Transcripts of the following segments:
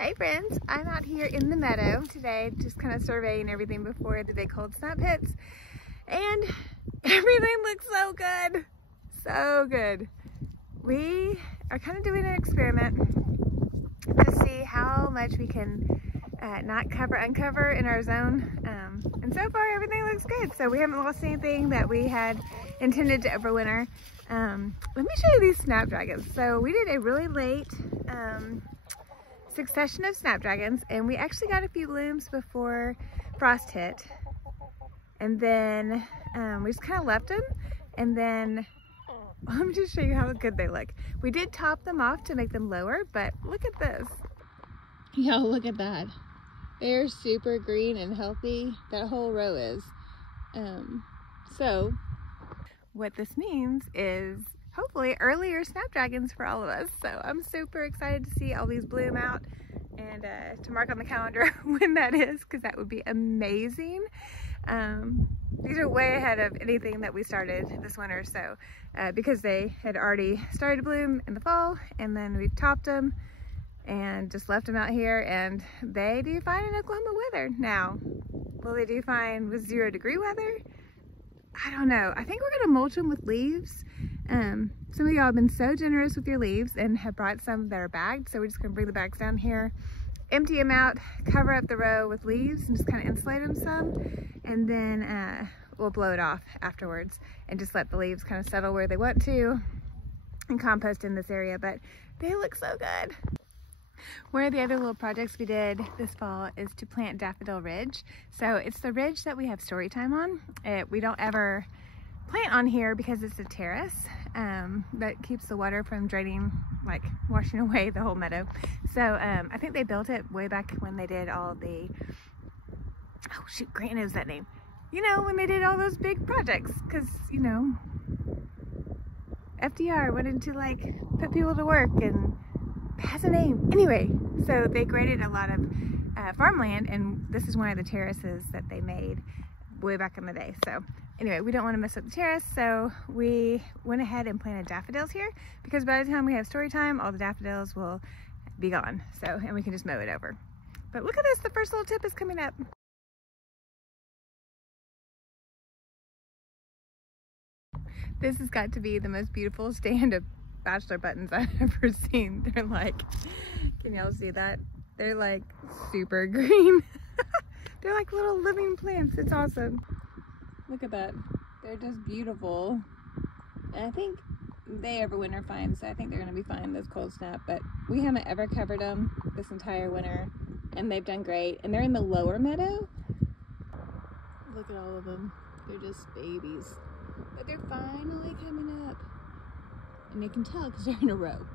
Hey friends, I'm out here in the meadow today, just kind of surveying everything before the big cold snap hits, and everything looks so good, so good. We are kind of doing an experiment to see how much we can not uncover in our zone, and so far everything looks good. So we haven't lost anything that we had intended to overwinter. Let me show you these snapdragons. So we did a really late succession of snapdragons, and we actually got a few blooms before frost hit, and then we just kind of left them, and then let me just show you how good they look. We did top them off to make them lower, but look at this. Yo, look at that. They're super green and healthy. That whole row is. So what this means is hopefully earlier snapdragons for all of us. So I'm super excited to see all these bloom out and to mark on the calendar when that is, because that would be amazing. These are way ahead of anything that we started this winter, so because they had already started to bloom in the fall, and then we've topped them and just left them out here, and they do fine in Oklahoma weather. Now, will they do fine with 0-degree weather? I don't know. I think we're gonna mulch them with leaves. Some of y'all have been so generous with your leaves and have brought some that are bagged, so we're just gonna bring the bags down here, empty them out, cover up the row with leaves, and just kind of insulate them some, and then we'll blow it off afterwards and just let the leaves kind of settle where they want to and compost in this area. But they look so good. One of the other little projects we did this fall is to plant Daffodil Ridge. So it's the ridge that we have story time on. We don't ever plant on here because it's a terrace that keeps the water from draining, like washing away the whole meadow. So I think they built it way back when they did all the, oh shoot, Grant knows that name. You know, when they did all those big projects, because, you know, FDR wanted to like put people to work, and it has a name. Anyway, so they graded a lot of farmland, and this is one of the terraces that they made way back in the day. So anyway, we don't want to mess up the terrace, so we went ahead and planted daffodils here, because by the time we have story time, all the daffodils will be gone. So, and we can just mow it over. But look at this, the first little tip is coming up. This has got to be the most beautiful stand of bachelor buttons I've ever seen. They're like, can y'all see that? They're like super green. They're like little living plants. It's awesome. Look at that. They're just beautiful. And I think they overwinter fine, so I think they're gonna be fine this cold snap, but we haven't ever covered them this entire winter, and they've done great. And they're in the lower meadow. Look at all of them. They're just babies. But they're finally coming up. And you can tell because they're in a row.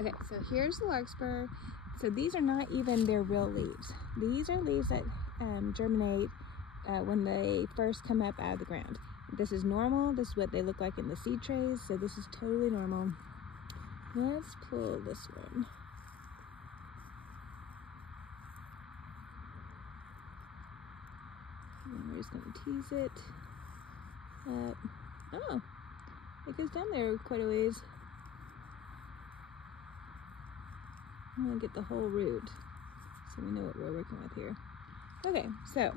Okay, so here's the larkspur. So these are not even their real leaves. These are leaves that germinate when they first come up out of the ground. This is normal. This is what they look like in the seed trays. So this is totally normal. Let's pull this one. And we're just going to tease it. Oh, it goes down there quite a ways. I'm gonna get the whole root so we know what we're working with here. Okay, so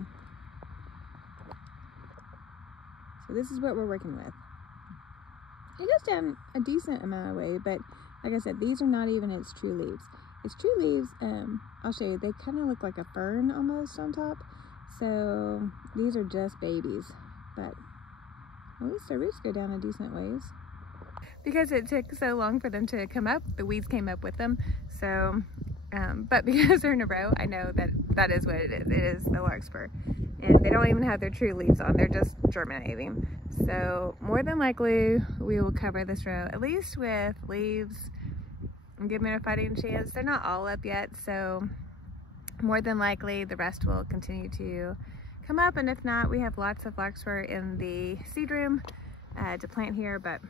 this is what we're working with. It goes down a decent amount of way, but like I said, these are not even its true leaves. Its true leaves, I'll show you, they kind of look like a fern almost on top. So these are just babies, but at least the roots go down a decent ways. Because it took so long for them to come up, the weeds came up with them. So, but because they're in a row, I know that that is what it is. It is the larkspur. And they don't even have their true leaves on, they're just germinating. So more than likely, we will cover this row at least with leaves and give them a fighting chance. They're not all up yet, so more than likely the rest will continue to come up, and if not, we have lots of larkspur in the seed room to plant here. But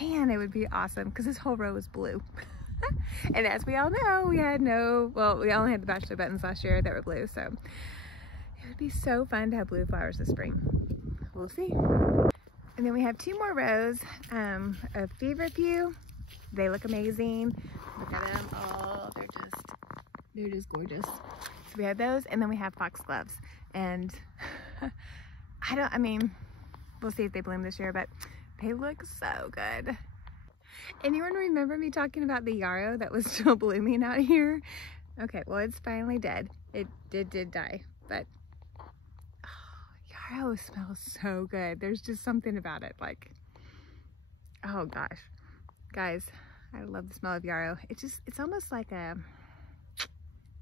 man, it would be awesome because this whole row is blue. And as we all know, we only had the bachelor buttons last year that were blue, so it would be so fun to have blue flowers this spring. We'll see. And then we have 2 more rows of feverfew. They look amazing. Look at them. Oh, they're just They're just gorgeous. So we have those, and then we have foxgloves. And I mean, we'll see if they bloom this year, but they look so good. Anyone remember me talking about the yarrow that was still blooming out here? Okay, well, it's finally dead. It did die, but oh, yarrow smells so good. There's just something about it, like, oh gosh. Guys, I love the smell of yarrow. It's almost like a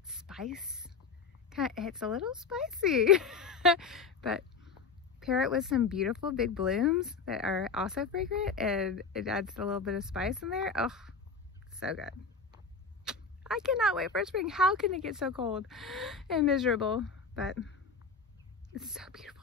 spice. It's a little spicy, but pair it with some beautiful big blooms that are also fragrant, and it adds a little bit of spice in there. Oh, so good. I cannot wait for spring. How can it get so cold and miserable? But it's so beautiful.